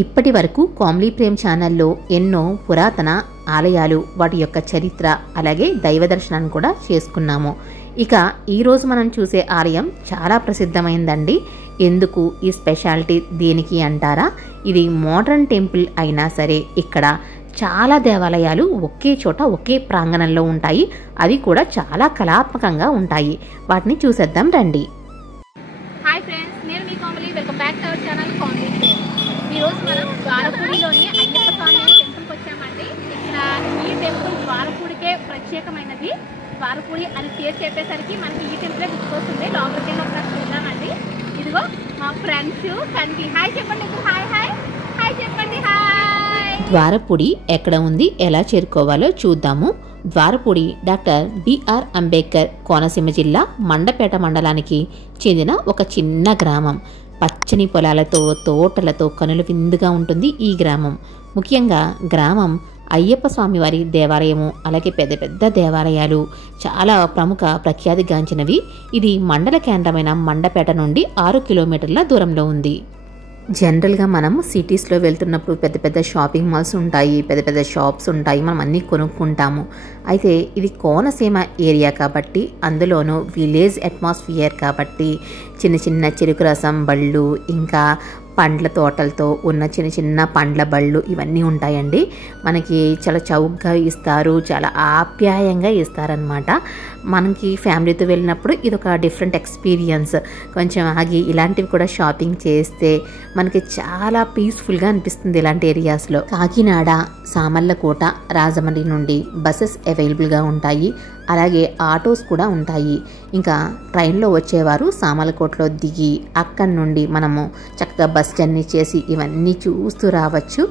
ఇప్పటి వరకు కామ్లీ ప్రేమ్ ఛానల్లో ఎన్నో పురాతన ఆలయాలు, వాటి యొక్క చరిత్ర, అలాగే దైవ దర్శనాన్ని కూడా చేసుకున్నాము. ఇక ఈరోజు మనం చూసే ఆలయం చాలా ప్రసిద్ధమైందండి. ఎందుకు ఈ స్పెషాలిటీ దేనికి అంటారా? ఇది మోడర్న్ టెంపుల్ అయినా సరే ఇక్కడ చాలా దేవాలయాలు ఒకే చోట ఒకే ప్రాంగణంలో ఉంటాయి. అవి కూడా చాలా కళాత్మకంగా ఉంటాయి. వాటిని చూసేద్దాం రండి. హాయ్ ఫ్రెండ్స్, నేను మీ Kamli. Welcome back to our channel Kamli Prem. ఈరోజు మనం ద్వారపూడిలోని అయ్యప్ప స్వామి టెంపుల్కి వచ్చామండి. ఇక్కడ ఈ టెంపుల్ ద్వారపూడికే ప్రత్యేకమైనది. ద్వారపూడి అని పేరు చెప్పేసరికి మనకి ఈ టెంపులే గుర్తుకొస్తుంది. లోపలికి వెళ్ళి ఒకసారి చూద్దామండి. ఇదిగో మా ఫ్రెండ్స్ కంటి. హాయ్ చెప్పండి. హాయ్ హాయ్ హాయ్ చెప్పండి. హాయ్. ద్వారపూడి ఎక్కడ ఉంది, ఎలా చేరుకోవాలో చూద్దాము. ద్వారపూడి డాక్టర్ బిఆర్ అంబేద్కర్ కోనసీమ జిల్లా మండపేట మండలానికి చెందిన ఒక చిన్న గ్రామం. పచ్చని పొలాలతో, తోటలతో కనుల విందుగా ఉంటుంది ఈ గ్రామం. ముఖ్యంగా గ్రామం అయ్యప్ప స్వామివారి దేవాలయము, అలాగే పెద్ద పెద్ద దేవాలయాలు చాలా ప్రముఖ ప్రఖ్యాతిగాంచినవి. ఇది మండల కేంద్రమైన మండపేట నుండి 6 కిలోమీటర్ల దూరంలో ఉంది. జనరల్గా మనం సిటీస్లో వెళ్తున్నప్పుడు పెద్ద పెద్ద షాపింగ్ మాల్స్ ఉంటాయి, పెద్ద పెద్ద షాప్స్ ఉంటాయి, మనం అన్నీ కొనుక్కుంటాము. అయితే ఇది కోనసీమ ఏరియా కాబట్టి, అందులోనూ విలేజ్ అట్మాస్ఫియర్ కాబట్టి చిన్న చిన్న చెరుకు రసం బళ్ళు, ఇంకా పండ్ల తోటలతో ఉన్న చిన్న చిన్న పండ్ల బళ్ళు ఇవన్నీ ఉంటాయండి. మనకి చాలా చౌకగా ఇస్తారు, చాలా ఆప్యాయంగా ఇస్తారనమాట. మనకి ఫ్యామిలీతో వెళ్ళినప్పుడు ఇది ఒక డిఫరెంట్ ఎక్స్పీరియన్స్. కొంచెం ఆగి ఇలాంటివి కూడా షాపింగ్ చేస్తే మనకి చాలా పీస్ఫుల్గా అనిపిస్తుంది ఇలాంటి ఏరియాస్లో. కాకినాడ, సామర్లకోట, రాజమండ్రి నుండి బస్సెస్ అవైలబుల్గా ఉంటాయి. అలాగే ఆటోస్ కూడా ఉంటాయి. ఇంకా ట్రైన్లో వచ్చేవారు సామర్లకోటలో దిగి అక్కడి నుండి మనము చక్కగా బస్ జర్నీ చేసి ఇవన్నీ చూస్తూ రావచ్చు.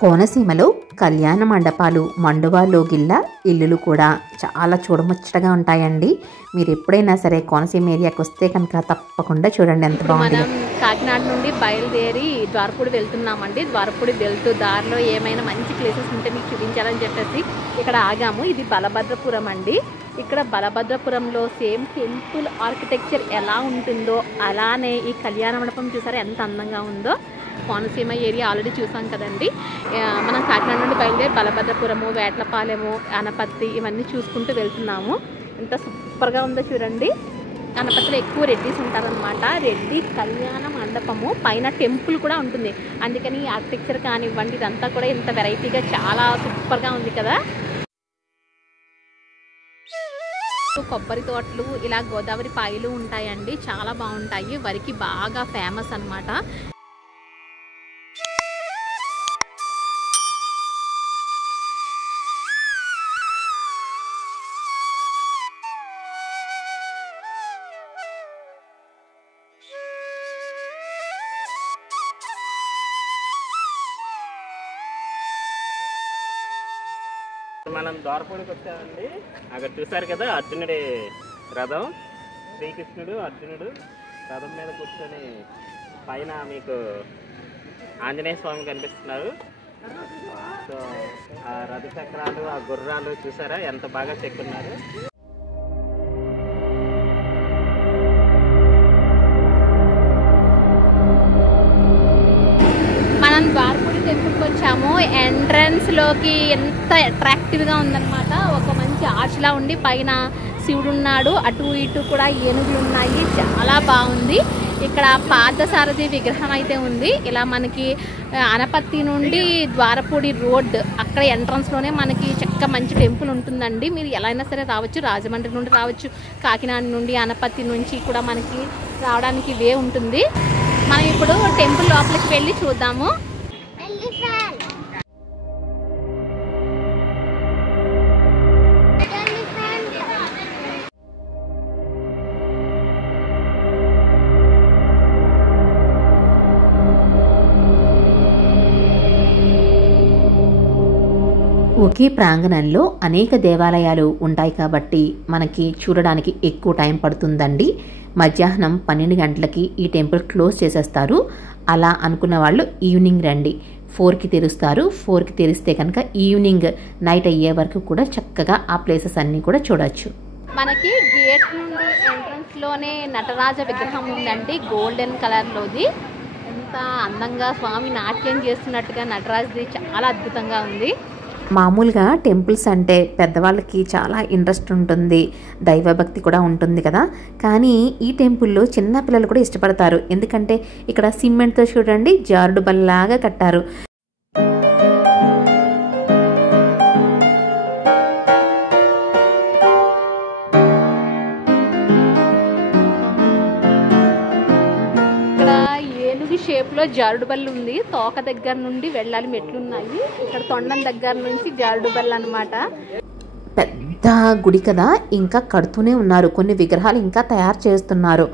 కోనసీమలో కళ్యాణ మండపాలు, మండువాలోగిళ్ళ ఇల్లులు కూడా చాలా చూడముచ్చటగా ఉంటాయండి. మీరు ఎప్పుడైనా సరే కోనసీమ ఏరియాకి వస్తే కనుక తప్పకుండా చూడండి, ఎంత బాగుంది. మనం కాకినాడ నుండి బయలుదేరి ద్వారపూడి వెళ్తున్నామండి. ద్వారపూడి వెళ్తూ దారిలో ఏమైనా మంచి ప్లేసెస్ ఉంటే మీకు చూపించాలని చెప్పేసి ఇక్కడ ఆగాము. ఇది బలభద్రపురం అండి. ఇక్కడ బలభద్రపురంలో సేమ్ టెంపుల్ ఆర్కిటెక్చర్ ఎలా ఉంటుందో అలానే ఈ కళ్యాణ మండపం చూసారా ఎంత అందంగా ఉందో. కోనసీమ ఏరియా ఆల్రెడీ చూసాం కదండి. మనం కాకినాడ నుండి బయలుదేరి బలభద్రపురము, వేట్లపాలెము, అనపత్తి ఇవన్నీ చూసుకుంటూ వెళ్తున్నాము. ఎంత సూపర్గా ఉందో చూడండి. అనపత్తిలో ఎక్కువ రెడ్డీస్ ఉంటారనమాట. రెడ్డి కళ్యాణ మండపము పైన టెంపుల్ కూడా ఉంటుంది. అందుకని ఆర్కిటెక్చర్ కానివ్వండి ఇదంతా కూడా ఇంత వెరైటీగా చాలా సూపర్గా ఉంది కదా. కొబ్బరి తోటలు, ఇలా గోదావరి పాయలు ఉంటాయండి, చాలా బాగుంటాయి. వరికి బాగా ఫేమస్ అనమాట. మనం ద్వారపూడికి వచ్చామండి. అక్కడ చూసారు కదా అర్జునుడి రథం. శ్రీకృష్ణుడు అర్జునుడు రథం మీద కూర్చొని పైన మీకు ఆంజనేయ స్వామి కనిపిస్తున్నారు. సో ఆ రథ చక్రాలు, ఆ గుర్రాలు చూసారా ఎంత బాగా చెక్కున్నారు. మనం ద్వారపూడి టెంపుల్కి వచ్చాము. ఎంట్రన్స్ లోకి ఎంత అట్రాక్టివ్గా ఉందన్నమాట. ఒక మంచి ఆర్చ్లా ఉండి పైన శివుడు ఉన్నాడు, అటు ఇటు కూడా ఏనుగులు ఉన్నాయి, చాలా బాగుంది. ఇక్కడ పార్థసారథి విగ్రహం అయితే ఉంది. ఇలా మనకి అనపత్తి నుండి ద్వారపూడి రోడ్ అక్కడ ఎంట్రన్స్లోనే మనకి చక్కగా మంచి టెంపుల్ ఉంటుందండి. మీరు ఎలా అయినా సరే రావచ్చు. రాజమండ్రి నుండి రావచ్చు, కాకినాడ నుండి, అనపత్తి నుంచి కూడా మనకి రావడానికి వే ఉంటుంది. మనం ఇప్పుడు టెంపుల్ లోపలికి వెళ్ళి చూద్దాము. ఒకే ప్రాంగణంలో అనేక దేవాలయాలు ఉంటాయి కాబట్టి మనకి చూడడానికి ఎక్కువ టైం పడుతుందండి. మధ్యాహ్నం 12 గంటలకి ఈ టెంపుల్ క్లోజ్ చేసేస్తారు. అలా అనుకున్న వాళ్ళు ఈవినింగ్ రండి. 4కి తెరుస్తారు. 4కి తెరిస్తే కనుక ఈవినింగ్ నైట్ అయ్యే వరకు కూడా చక్కగా ఆ ప్లేసెస్ అన్నీ కూడా చూడొచ్చు. మనకి గేట్ నుండి ఎంట్రన్స్లోనే నటరాజ విగ్రహం ఉందండి, గోల్డెన్ కలర్లోది. ఎంత అందంగా స్వామి నాట్యం చేస్తున్నట్టుగా నటరాజుది చాలా అద్భుతంగా ఉంది. మామూలుగా టెంపుల్స్ అంటే పెద్దవాళ్ళకి చాలా ఇంట్రెస్ట్ ఉంటుంది, దైవభక్తి కూడా ఉంటుంది కదా. కానీ ఈ టెంపుల్లో చిన్న పిల్లలు కూడా ఇష్టపడతారు. ఎందుకంటే ఇక్కడ సిమెంట్తో చూడండి జారుడు బల్లలాగా కట్టారు. షేప్లో జారుడు బల్ల ఉంది. తోక దగ్గర నుండి వెళ్ళాలి, మెట్లు ఉన్నాయి. ఇక్కడ తొండం దగ్గర నుంచి జారుడు బల్ల అనమాట. పెద్ద గుడి కదా, ఇంకా కడుతూనే ఉన్నారు. కొన్ని విగ్రహాలు ఇంకా తయారు చేస్తున్నారు.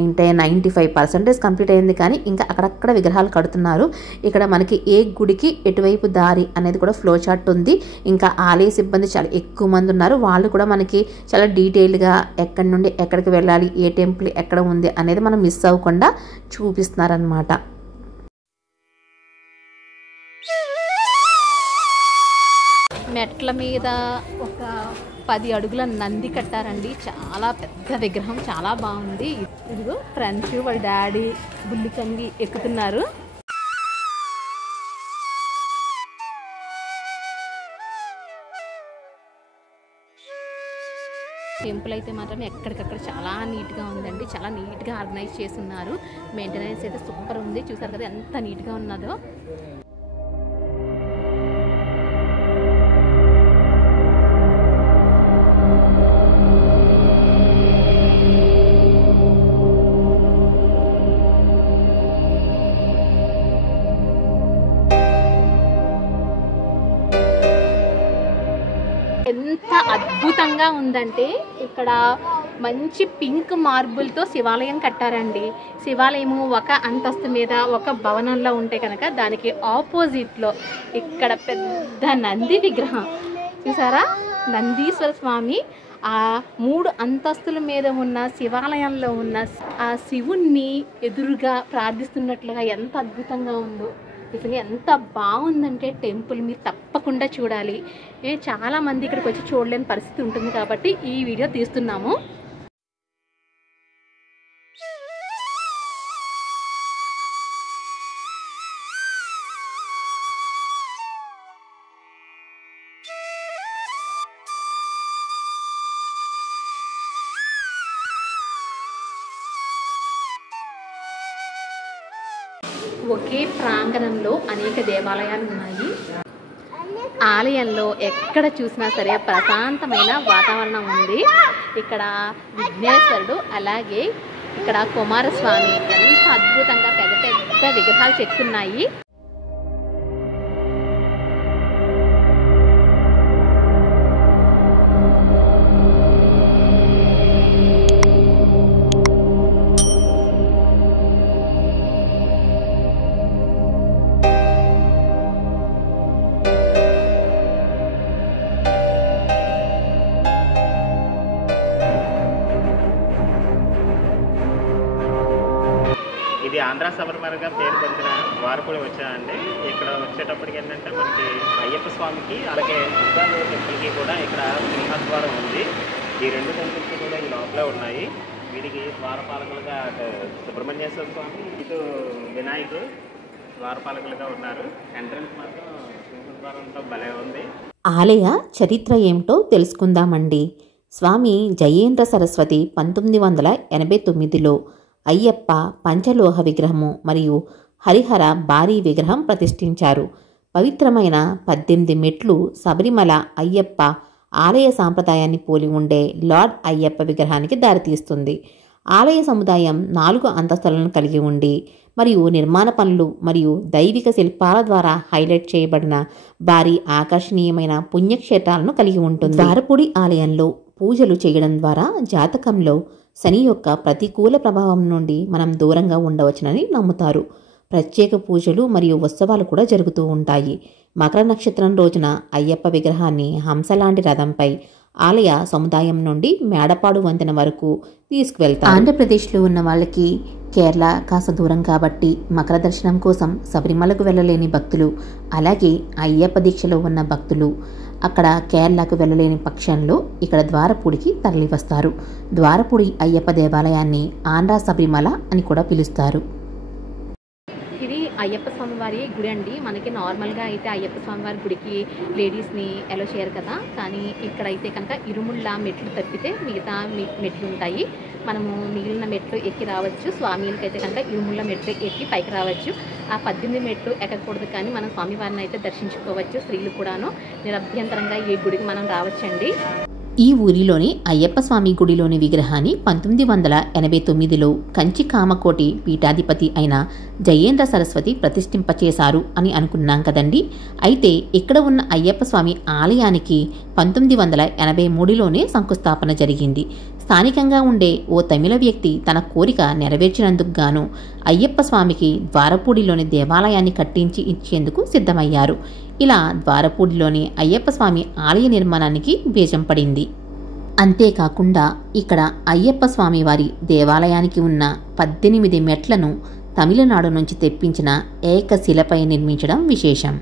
అంటే 95% కంప్లీట్ అయింది, కానీ ఇంకా అక్కడక్కడ విగ్రహాలు కడుతున్నారు. ఇక్కడ మనకి ఏ గుడికి ఎటువైపు దారి అనేది కూడా ఫ్లో చార్ట్ ఉంది. ఇంకా ఆలయ సిబ్బంది చాలా ఎక్కువ మంది ఉన్నారు. వాళ్ళు కూడా మనకి చాలా డీటెయిల్గా ఎక్కడి నుండి ఎక్కడికి వెళ్ళాలి, ఏ టెంపుల్ ఎక్కడ ఉంది అనేది మనం మిస్ అవ్వకుండా చూపిస్తున్నారనమాట. మెట్ల మీద ఒక 10 అడుగుల నంది కట్టారండి. చాలా పెద్ద విగ్రహం, చాలా బాగుంది. ఇదిగో ఫ్రెండ్స్ వాళ్ళ డాడీ బుల్లికంగి ఎక్కుతున్నారు. టెంపుల్ అయితే మాత్రం ఎక్కడికక్కడ చాలా నీట్గా ఉందండి. చాలా నీట్గా ఆర్గనైజ్ చేసి ఉన్నారు. మెయింటెనెన్స్ అయితే సూపర్ ఉంది. చూసారు కదా ఎంత నీట్గా ఉన్నదో. ఎంత అద్భుతంగా ఉందంటే ఇక్కడ మంచి పింక్ మార్బుల్తో శివాలయం కట్టారండి. శివాలయము ఒక అంతస్తు మీద ఒక భవనంలో ఉంటే కనుక దానికి ఆపోజిట్లో ఇక్కడ పెద్ద నంది విగ్రహం చూసారా, నందీశ్వర స్వామి ఆ 3 అంతస్తుల మీద ఉన్న శివాలయంలో ఉన్న ఆ శివుణ్ణి ఎదురుగా ప్రార్థిస్తున్నట్లుగా ఎంత అద్భుతంగా ఉందో. నిజంగా ఎంత బాగుందంటే టెంపుల్ మీరు తప్పకుండా చూడాలి. చాలామంది ఇక్కడికి వచ్చి చూడలేని పరిస్థితి ఉంటుంది కాబట్టి ఈ వీడియో తీస్తున్నాము. ఒకే ప్రాంగణంలో అనేక దేవాలయాలు ఉన్నాయి. ఆలయంలో ఎక్కడ చూసినా సరే ప్రశాంతమైన వాతావరణం ఉంది. ఇక్కడ విఘ్నేశ్వరుడు అలాగే ఇక్కడ కుమారస్వామి ఎంత అద్భుతంగా పెద్ద పెద్ద విగ్రహాలు చెక్కున్నాయి. ఇది ఆంధ్ర శబరిమలగా పేరు పొందిన వారపూడి వచ్చానండి. ఇక్కడ వచ్చేటప్పటికి ఏంటంటే మనకి అయ్యప్ప స్వామికి అలాగే దుర్గాలు టెంపుల్కి కూడా ఇక్కడ సింహద్వారం ఉంది. ఈ 2 టెంపుల్స్ కూడా ఈ లోపలే ఉన్నాయి. వీటికి ద్వారపాలకులుగా సుబ్రహ్మణ్యేశ్వర స్వామి, ఇటు వినాయకుడు ద్వారపాలకులుగా ఉన్నారు. ఎంట్రన్స్ మాత్రం సింహద్వారంతో భలే ఉంది. ఆలయ చరిత్ర ఏమిటో తెలుసుకుందామండి. స్వామి జయేంద్ర సరస్వతి 1989లో అయ్యప్ప పంచలోహ విగ్రహము మరియు హరిహర భారీ విగ్రహం ప్రతిష్ఠించారు. పవిత్రమైన 18 మెట్లు శబరిమల అయ్యప్ప ఆలయ సాంప్రదాయాన్ని పోలి ఉండే లార్డ్ అయ్యప్ప విగ్రహానికి దారితీస్తుంది. ఆలయ సముదాయం 4 అంతస్తులను కలిగి ఉండి మరియు నిర్మాణ పనులు మరియు దైవిక శిల్పాల ద్వారా హైలైట్ చేయబడిన భారీ ఆకర్షణీయమైన పుణ్యక్షేత్రాలను కలిగి ఉంటుంది. ద్వారపూడి ఆలయంలో పూజలు చేయడం ద్వారా జాతకంలో శని యొక్క ప్రతికూల ప్రభావం నుండి మనం దూరంగా ఉండవచ్చునని నమ్ముతారు. ప్రత్యేక పూజలు మరియు ఉత్సవాలు కూడా జరుగుతూ ఉంటాయి. మకర నక్షత్రం రోజున అయ్యప్ప విగ్రహాన్ని హంసలాంటి రథంపై ఆలయ సముదాయం నుండి మేడపాడు వంతెన వరకు తీసుకువెళ్తారు. ఆంధ్రప్రదేశ్లో ఉన్న వాళ్ళకి కేరళ కాస్త దూరం కాబట్టి మకర దర్శనం కోసం శబరిమలకు వెళ్ళలేని భక్తులు, అలాగే అయ్యప్ప దీక్షలో ఉన్న భక్తులు అక్కడ కేరళకు వెళ్ళలేని పక్షంలో ఇక్కడ ద్వారపూడికి తరలివస్తారు. ద్వారపూడి అయ్యప్ప దేవాలయాన్ని ఆంధ్ర శబరిమల అని కూడా పిలుస్తారు. ఇది అయ్యప్ప స్వామివారి గుడి అండి. మనకి నార్మల్గా అయితే అయ్యప్ప స్వామివారి గుడికి లేడీస్ని అలో చేయరు కదా, కానీ ఇక్కడైతే కనుక ఇరుముళ్ళ మెట్లు తప్పితే మిగతా మెట్లు ఉంటాయి. మనము మిగిలిన మెట్లు ఎక్కి రావచ్చు. స్వామిలకి అయితే కనుక ఇరుముళ్ళ మెట్లు ఎక్కి పైకి రావచ్చు. ఆ 18 మెట్లు ఎక్కకూడదు, కానీ మనం స్వామివారిని అయితే దర్శించుకోవచ్చు. స్త్రీలు కూడాను నిరభ్యంతరంగా ఈ గుడికి మనం రావచ్చండి. ఈ ఊరిలోని అయ్యప్ప స్వామి గుడిలోని విగ్రహాన్ని 1989లో కంచి కామకోటి పీఠాధిపతి అయిన జయేంద్ర సరస్వతి ప్రతిష్ఠింపచేశారు అని అనుకున్నాం కదండి. అయితే ఇక్కడ ఉన్న అయ్యప్ప స్వామి ఆలయానికి 1983లోనే శంకుస్థాపన జరిగింది. స్థానికంగా ఉండే ఓ తమిళ వ్యక్తి తన కోరిక నెరవేర్చినందుకు గాను అయ్యప్ప స్వామికి ద్వారపూడిలోని దేవాలయాన్ని కట్టించి ఇచ్చేందుకు సిద్ధమయ్యారు. ఇలా ద్వారపూడిలోని అయ్యప్ప స్వామి ఆలయ నిర్మాణానికి బీజం పడింది. అంతేకాకుండా ఇక్కడ అయ్యప్ప స్వామి వారి దేవాలయానికి ఉన్న 18 మెట్లను తమిళనాడు నుంచి తెప్పించిన ఏకశిలపై నిర్మించడం విశేషం.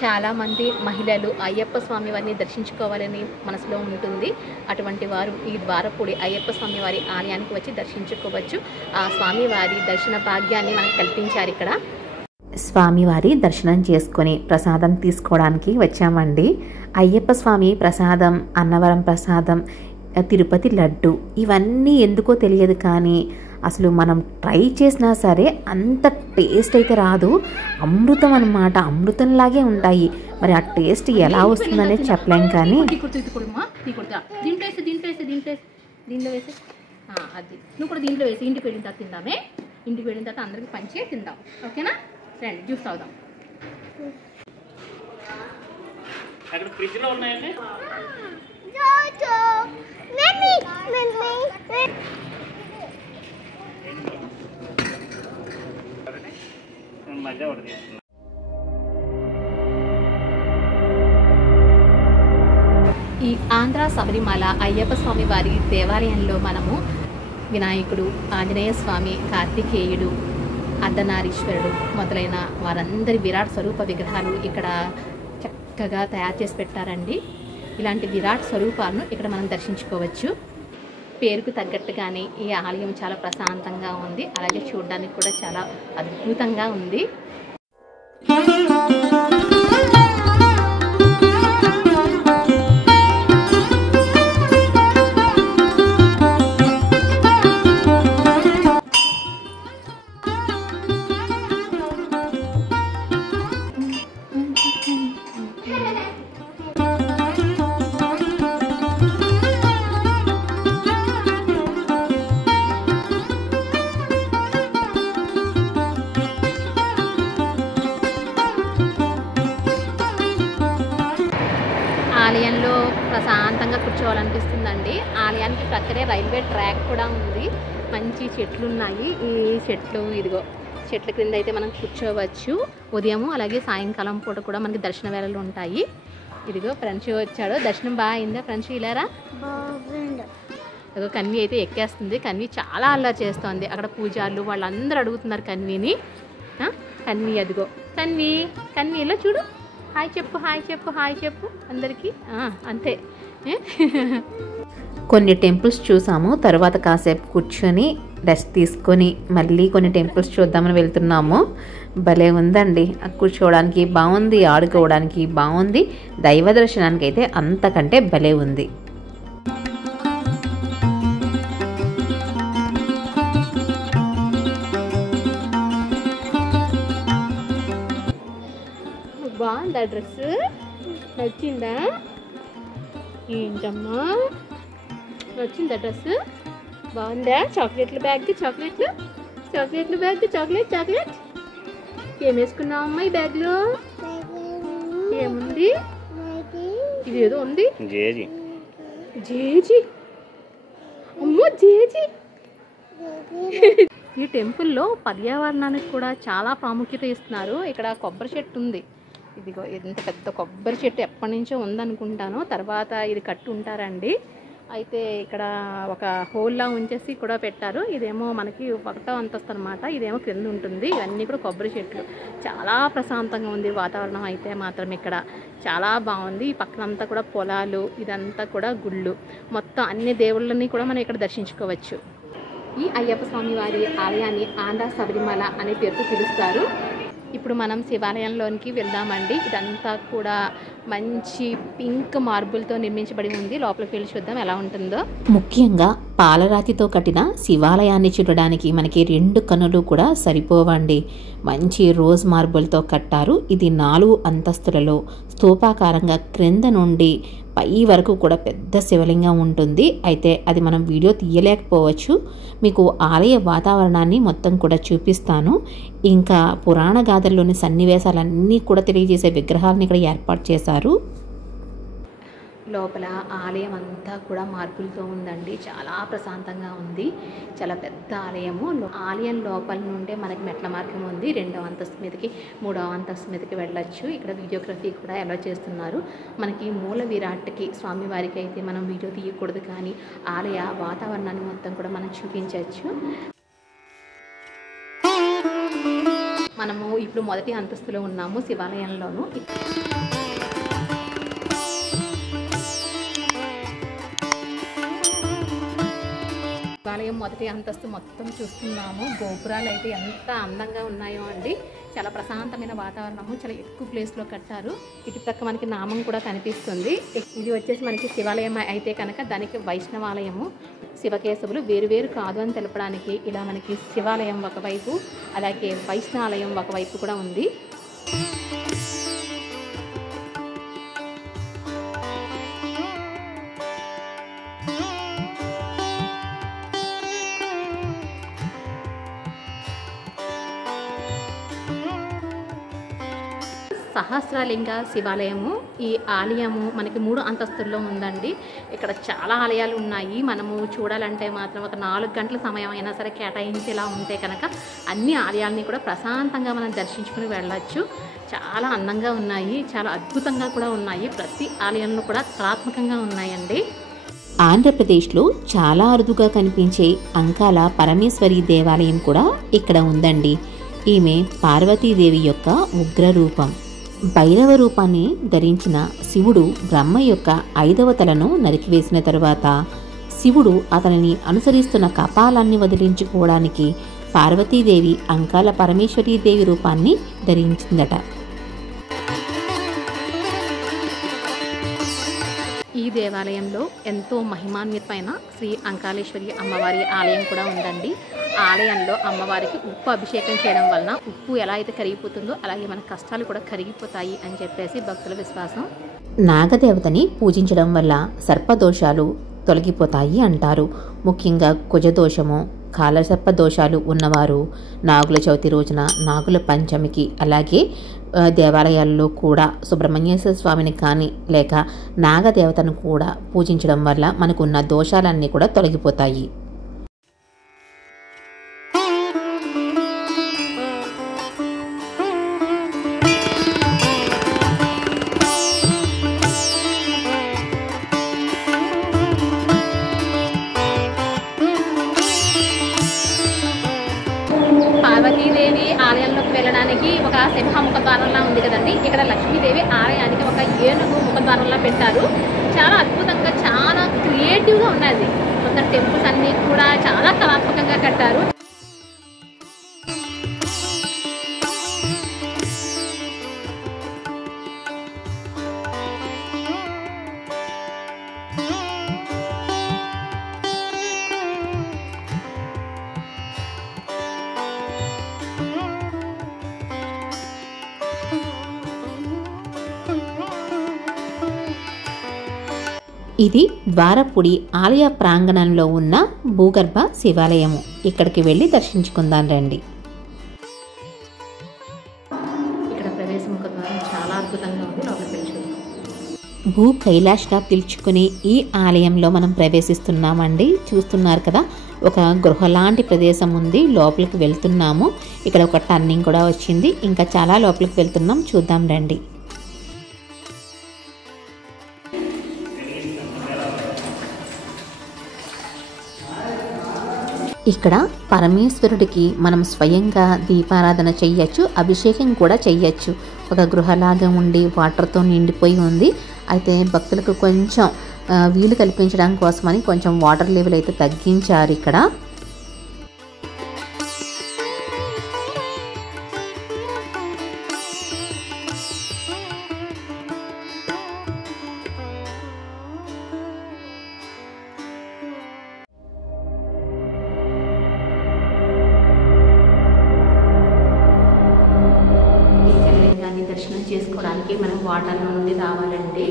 చాలామంది మహిళలు అయ్యప్ప స్వామి వారిని దర్శించుకోవాలని మనసులో ఉంటుంది. అటువంటి వారు ఈ ద్వారపూడి అయ్యప్ప స్వామి వారి ఆలయానికి వచ్చి దర్శించుకోవచ్చు. ఆ స్వామివారి దర్శన భాగ్యాన్ని మనకు కల్పించారు. ఇక్కడ స్వామివారి దర్శనం చేసుకొని ప్రసాదం తీసుకోవడానికి వచ్చామండి. అయ్యప్ప స్వామి ప్రసాదం, అన్నవరం ప్రసాదం, తిరుపతి లడ్డు ఇవన్నీ ఎందుకో తెలియదు, కానీ అసలు మనం ట్రై చేసినా సరే అంత టేస్ట్ అయితే రాదు. అమృతం అన్నమాట, అమృతంలాగే ఉంటాయి. మరి ఆ టేస్ట్ ఎలా వస్తుందనేది చెప్పలేం. కానీ అది నువ్వు కూడా దీంట్లో వేసి ఇంటికి వెళ్ళిన తర్వాత తిందామే. ఇంటికి వెళ్ళిన తర్వాత అందరికి పంచి తిందాం. ఓకేనా? రండి జ్యూస్ తాగుదాం. అక్కడ ఫ్రిడ్జ్ లో ఉన్నాయండి. మధ్య ఒకటి ఈ ఆంధ్ర శబరిమల అయ్యప్ప స్వామి వారి దేవాలయంలో మనము వినాయకుడు, ఆంజనేయ స్వామి, కార్తికేయుడు, అర్ధనారీశ్వరుడు మొదలైన వారందరి విరాట్ స్వరూప విగ్రహాలు ఇక్కడ చక్కగా తయారు చేసి పెట్టారండి. ఇలాంటి విరాట్ స్వరూపాలను ఇక్కడ మనం దర్శించుకోవచ్చు. పేరుకు తగ్గట్టుగానే ఈ ఆలయం చాలా ప్రశాంతంగా ఉంది. అలాగే చూడడానికి కూడా చాలా అద్భుతంగా ఉంది. ఆలయంలో ప్రశాంతంగా కూర్చోవాలనిపిస్తుందండి. ఆలయానికి ప్రక్కనే రైల్వే ట్రాక్ కూడా ఉంది. మంచి చెట్లు ఉన్నాయి. ఈ చెట్లు ఇదిగో చెట్ల క్రింద అయితే మనం కూర్చోవచ్చు. ఉదయము అలాగే సాయంకాలం పూట కూడా మనకి దర్శన వేళలు ఉంటాయి. ఇదిగో ఫ్రెండ్స్ వచ్చాడు. దర్శనం బాగా అయిందా ఫ్రెండ్స్? ఇలారా ఇదిగో కన్వి అయితే ఎక్కేస్తుంది. కన్వి చాలా అల్లరి చేస్తోంది. అక్కడ పూజారులు వాళ్ళందరూ అడుగుతున్నారు కన్విని. కన్వి అదిగో కన్వి ఇలా చూడు. హాయ్ చెప్పు, హాయ్ చెప్పు, హాయ్ చెప్పు అందరికీ. అంతే. కొన్ని టెంపుల్స్ చూసాము. తర్వాత కాసేపు కూర్చొని రెస్ట్ తీసుకొని మళ్ళీ కొన్ని టెంపుల్స్ చూద్దామని వెళ్తున్నాము. భలే ఉందండి. కూర్చోవడానికి బాగుంది, ఆడుకోవడానికి బాగుంది. దైవ దర్శనానికి అయితే అంతకంటే భలే ఉంది. బాగుందా డ్రెస్? నచ్చిందా? ఏంటమ్మా నచ్చిందా డ్రెస్? బాగుందా? చాక్లెట్ల బ్యాగ్, చాక్లెట్ ఏం వేసుకున్నావమ్మా ఈ బ్యాగ్లో? ఏముంది? ఇదేదో ఉంది. జేజీ. అమ్మో జేజీ. ఈ టెంపుల్లో పర్యావరణానికి కూడా చాలా ప్రాముఖ్యత ఇస్తున్నారు. ఇక్కడ కొబ్బరి చెట్టు ఉంది. ఇదిగో ఎంత పెద్ద కొబ్బరి చెట్టు ఎప్పటి నుంచో ఉందనుకుంటాను. తర్వాత ఇది కట్టి ఉంటారండి. అయితే ఇక్కడ ఒక హోల్లా ఉంచేసి కూడా పెట్టారు. ఇదేమో మనకి 1వ అంతస్తు అనమాట. ఇదేమో క్రింద ఉంటుంది. ఇవన్నీ కూడా కొబ్బరి చెట్లు. చాలా ప్రశాంతంగా ఉంది వాతావరణం అయితే మాత్రం ఇక్కడ చాలా బాగుంది. ఈ పక్కనంతా కూడా పొలాలు, ఇదంతా కూడా గుళ్ళు. మొత్తం అన్ని దేవుళ్ళని కూడా మనం ఇక్కడ దర్శించుకోవచ్చు. ఈ అయ్యప్ప స్వామి వారి ఆలయాన్ని ఆంధ్ర శబరిమల అనే పేరుతో పిలుస్తారు. ఇప్పుడు మనం శివాలయంలోనికి వెళ్దామండి. ఇదంతా కూడా మంచి పింక్ మార్బుల్తో నిర్మించబడి ఉంది. లోపలికి వెళ్ళి చూద్దాం ఎలా ఉంటుందో. ముఖ్యంగా పాలరాతితో కట్టిన శివాలయాన్ని చూడడానికి మనకి 2 కన్నులు కూడా సరిపోవండి. మంచి రోజ్ మార్బుల్తో కట్టారు. ఇది 4 అంతస్తులలో స్తూపాకారంగా క్రింద నుండి పై వరకు కూడా పెద్ద శివలింగం ఉంటుంది. అయితే అది మనం వీడియో తీయలేకపోవచ్చు. మీకు ఆలయ వాతావరణాన్ని మొత్తం కూడా చూపిస్తాను. ఇంకా పురాణ గాథల్లోని సన్నివేశాలన్నీ కూడా తెలియజేసే విగ్రహాలను ఇక్కడ ఏర్పాటు చేశారు. లోపల ఆలయం అంతా కూడా మార్పులతో ఉందండి. చాలా ప్రశాంతంగా ఉంది. చాలా పెద్ద ఆలయము. ఆలయం లోపల నుండే మనకి మెట్ల మార్గం ఉంది. 2వ అంతస్తు మీదకి 3వ అంతస్తు మీదకి వెళ్ళొచ్చు. ఇక్కడ వీడియోగ్రఫీ కూడా ఎలా చేస్తున్నారు. మనకి మూల విరాట్కి స్వామివారికి అయితే మనం వీడియో తీయకూడదు, కానీ ఆలయ వాతావరణాన్ని మొత్తం కూడా మనం చూపించవచ్చు. మనము ఇప్పుడు 1వ అంతస్తులో ఉన్నాము శివాలయంలోను. శివాలయం 1వ అంతస్తు మొత్తం చూస్తున్నాము. గోపురాలు అయితే ఎంత అందంగా ఉన్నాయో అండి. చాలా ప్రశాంతమైన వాతావరణము. చాలా ఎక్కువ ప్లేస్లో కట్టారు. ఇటుపక్క మనకి నామం కూడా కనిపిస్తుంది. ఇది వచ్చేసి మనకి శివాలయం అయితే కనుక దానికి వైష్ణవాలయము. శివకేశవులు వేరు కాదు అని తెలపడానికి ఇలా మనకి శివాలయం ఒకవైపు, అలాగే వైష్ణవాలయం ఒకవైపు కూడా ఉంది. సహస్రలింగ శివాలయము. ఈ ఆలయము మనకి 3 అంతస్తుల్లో ఉందండి. ఇక్కడ చాలా ఆలయాలు ఉన్నాయి. మనము చూడాలంటే మాత్రం ఒక 4 గంటల సమయం అయినా సరే కేటాయించేలా ఉంటే కనుక అన్ని ఆలయాలని కూడా ప్రశాంతంగా మనం దర్శించుకుని వెళ్ళచ్చు. చాలా అందంగా ఉన్నాయి. చాలా అద్భుతంగా కూడా ఉన్నాయి. ప్రతి ఆలయంలో కూడా కళాత్మకంగా ఉన్నాయండి. ఆంధ్రప్రదేశ్లో చాలా అరుదుగా కనిపించే అంకాల పరమేశ్వరి దేవాలయం కూడా ఇక్కడ ఉందండి. ఈమె పార్వతీదేవి యొక్క ఉగ్రరూపం. భైరవ రూపాన్ని ధరించిన శివుడు బ్రహ్మ యొక్క 5వ తలను నరికివేసిన తరువాత శివుడు అతనిని అనుసరిస్తున్న కపాలాన్ని వదిలించుకోవడానికి పార్వతీదేవి అంకాల పరమేశ్వరీదేవి రూపాన్ని ధరించిందట. ఈ దేవాలయంలో ఎంతో మహిమాన్వితమైన శ్రీ అంకాళేశ్వరి అమ్మవారి ఆలయం కూడా ఉందండి. ఆలయంలో అమ్మవారికి ఉప్పు అభిషేకం చేయడం వలన ఉప్పు ఎలా అయితే కరిగిపోతుందో అలాగే మన కష్టాలు కూడా కరిగిపోతాయి అని చెప్పేసి భక్తుల విశ్వాసం. నాగదేవతని పూజించడం వల్ల సర్పదోషాలు తొలగిపోతాయి అంటారు. ముఖ్యంగా కుజదోషము, కాలసర్ప దోషాలు ఉన్నవారు నాగుల చవితి రోజున, నాగుల పంచమికి, అలాగే దేవాలయాల్లో కూడా సుబ్రహ్మణ్యేశ్వర స్వామిని కానీ లేక నాగదేవతను కూడా పూజించడం వల్ల మనకున్న దోషాలన్నీ కూడా తొలగిపోతాయి. పార్వతీదేవి ఆలయంలోకి వెళ్ళడానికి ఒక సింహ ముఖద్వారంలా ఉంది కదండి. ఇక్కడ లక్ష్మీదేవి ఆలయానికి ఒక ఏనుగు ముఖద్వారంలా పెట్టారు. చాలా అద్భుతంగా, చాలా క్రియేటివ్గా ఉన్నది. మొత్తం టెంపుల్స్ అన్నీ కూడా చాలా కళాత్మకంగా కట్టారు. ఇది ద్వారపుడి ఆలయ ప్రాంగణంలో ఉన్న భూగర్భ శివాలయము. ఇక్కడికి వెళ్ళి దర్శించుకుందాం రండి. ఇక్కడ ప్రవేశ ముఖద్వారం చాలా అద్భుతంగా ఉంది. లోపలికి వెళ్ళి చూద్దాం. భూ కైలాష్గా పిలుచుకుని ఈ ఆలయంలో మనం ప్రవేశిస్తున్నామండి. చూస్తున్నారు కదా, ఒక గృహలాంటి ప్రదేశం ఉంది. లోపలికి వెళ్తున్నాము. ఇక్కడ ఒక టర్నింగ్ కూడా వచ్చింది. ఇంకా చాలా లోపలికి వెళ్తున్నాం. చూద్దాం రండి. ఇక్కడ పరమేశ్వరుడికి మనం స్వయంగా దీపారాధన చెయ్యొచ్చు, అభిషేకం కూడా చెయ్యొచ్చు. ఒక గృహలాగా ఉండి వాటర్తో నిండిపోయి ఉంది. అయితే భక్తులకు కొంచెం వీలు కల్పించడం కోసమని కొంచెం వాటర్ లెవెల్ అయితే తగ్గించారు ఇక్కడ. దర్శనం చేసుకోవడానికి మనం వాటర్లో నుండి రావాలండి.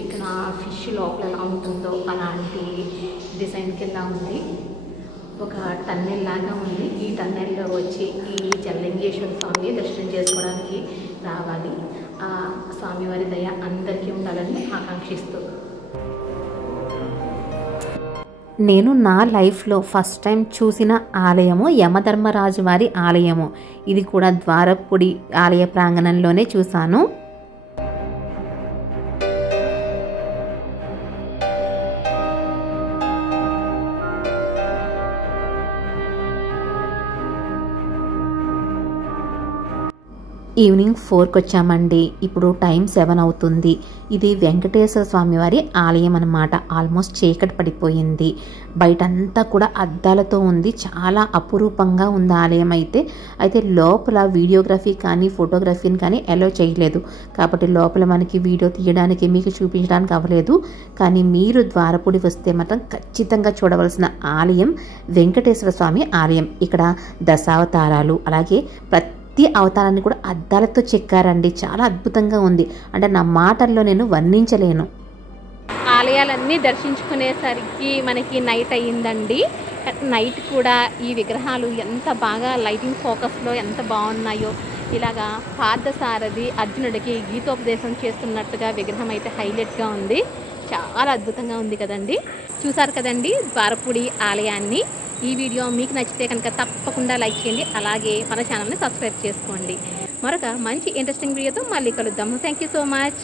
ఇక్కడ ఫిష్ లోపల ఎలా ఉంటుందో అలాంటి డిజైన్ కింద ఉంది. ఒక టన్నెల్ లాగా ఉంది. ఈ టన్నెల్లో వచ్చి ఈ జలలింగేశ్వర స్వామిని దర్శనం చేసుకోవడానికి రావాలి. ఆ స్వామివారి దయ అందరికీ ఉండాలని ఆకాంక్షిస్తూ నేను నా లైఫ్లో ఫస్ట్ టైం చూసిన ఆలయము యమధర్మరాజు వారి ఆలయము. ఇది కూడా ద్వారపుడి ఆలయ ప్రాంగణంలోనే చూశాను. ఈవినింగ్ 4కి వచ్చామండి. ఇప్పుడు టైం 7 అవుతుంది. ఇది వెంకటేశ్వర స్వామి వారి ఆలయం అన్నమాట. ఆల్మోస్ట్ చీకటి పడిపోయింది. బయటంతా కూడా అద్దాలతో ఉంది. చాలా అపురూపంగా ఉంది ఆలయం అయితే లోపల వీడియోగ్రఫీ కానీ ఫోటోగ్రఫీని కానీ అలో చేయలేదు. కాబట్టి లోపల మనకి వీడియో తీయడానికి మీకు చూపించడానికి అవ్వలేదు. కానీ మీరు ద్వారపుడి వస్తే మాత్రం ఖచ్చితంగా చూడవలసిన ఆలయం వెంకటేశ్వర స్వామి ఆలయం. ఇక్కడ దశావతారాలు అలాగే ప్రతి అవతారాన్ని కూడా అద్దాలతో చెక్కారండి. చాలా అద్భుతంగా ఉంది. అంటే నా మాటల్లో నేను వర్ణించలేను. ఆలయాలన్నీ దర్శించుకునేసరికి మనకి నైట్ అయ్యిందండి. నైట్ కూడా ఈ విగ్రహాలు ఎంత బాగా లైటింగ్ ఫోకస్లో ఎంత బాగున్నాయో. ఇలాగా పార్థసారథి అర్జునుడికి గీతోపదేశం చేస్తున్నట్టుగా విగ్రహం అయితే హైలైట్గా ఉంది. చాలా అద్భుతంగా ఉంది కదండి. చూసారు కదండి ద్వారపుడి ఆలయాన్ని. ఈ వీడియో మీకు నచ్చితే కనుక తప్పకుండా లైక్ చేయండి. అలాగే మన ఛానల్ని సబ్స్క్రైబ్ చేసుకోండి. మరొక మంచి ఇంట్రెస్టింగ్ వీడియోతో మళ్ళీ కలుద్దాము. Thank you so much.